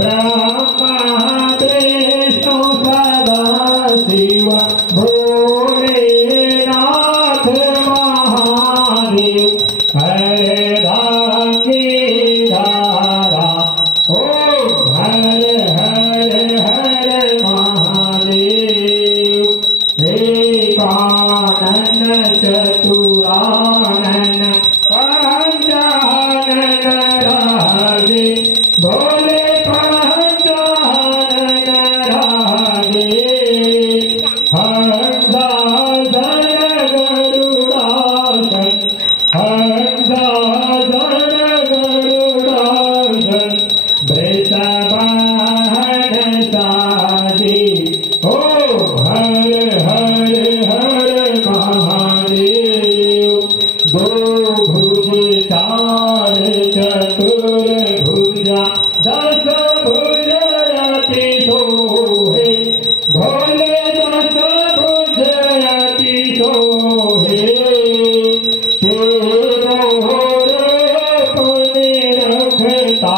ब्रह्मा विष्णु सदा शिव भोलेनाथ महादेव हर धागे धारा ओम हर हर हर महादेव एकानन चतुरानन पंचानन राजे भोले पंचानन राजे हंसाधर गरुडासन हंसाधर गरुडासन वृषभान साजी ओ हर हर हर महादेव दो भुज चार चतुर्भुजा दस भुज अति सोहे भोले दस भुज अति सोहे तेरो रूप निरखता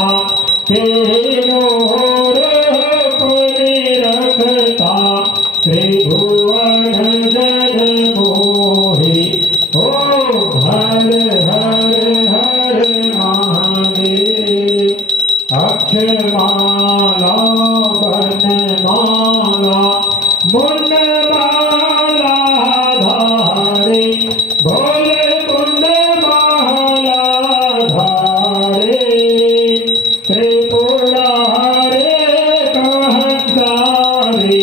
तेरो रूप निरखता त्रिभुवन जग मोहे ओ हर हर हर महादेव अक्षरमाला वनमाला मुंडमाला धारे भोले कुंडमाला धारे त्रिपुरारे कहंसारे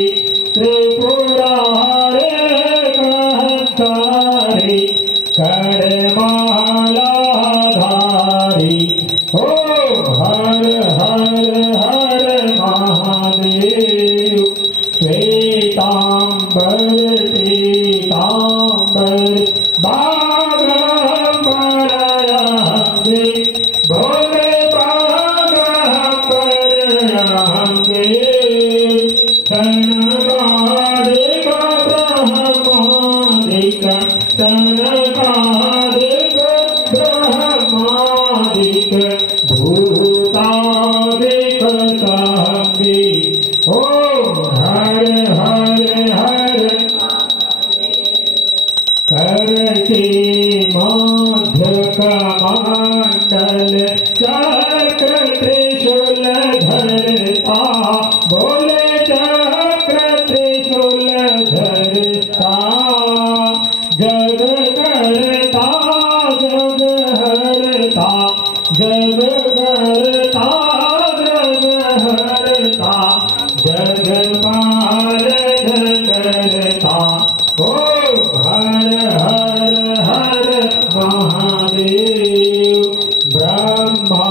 त्रिपुरारे कहंसारे करमाला धारी ओ हर हर हर महादेव श्वेतांबर पीतांबर बागंबर अंगे भोले बागंबर अंगे तनकारिक ब्रह्मादिक तनकारिक ब्रह्मादिक भूतादिक संगे ओ हर हर हर करके मध्य कमंडल चक्र त्रिशूल धरता बोले चक्र त्रिशूल धरता जग करता जग हरता जग करता जग हरता जग पालक करता ओ हर हर हर महादेव ब्रह्मा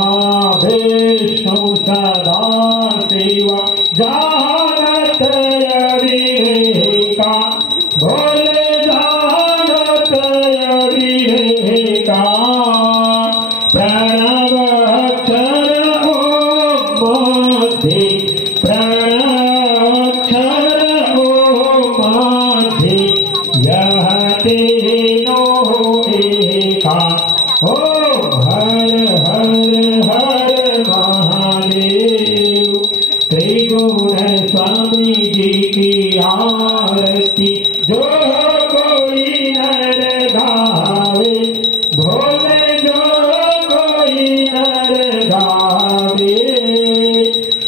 विष्णु सदा शिव जानत अविवेका भोले जानत अविवेका प्रणव अक्षर ओम मध्ये प्रणव अक्षर ओम मध्ये यह तीनों एका ओ हर हर हर महादेव त्रिगुण स्वामी जी की आरती जो कोई नर गावे भोले जो कोई नर गावे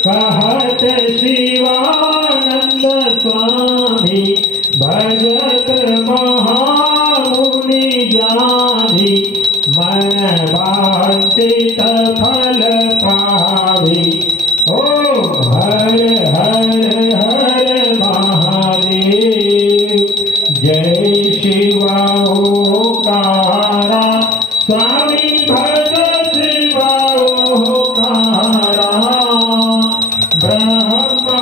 कहत शिवानंद स्वामी भजत महामुनि जानी मन वांछित फल पावे ओ हर हर हर महादेव जय शिवा ओंकारा स्वामी भज शिवा ओंकारा ब्रह्मा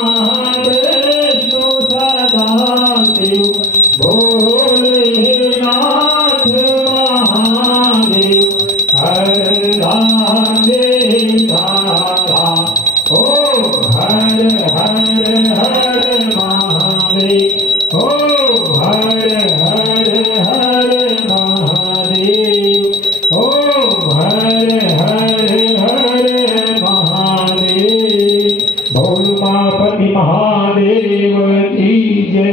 विष्णु सदा शिव भोलेनाथ महादेव हर राधे राधा भोलमापति महादेव की जय।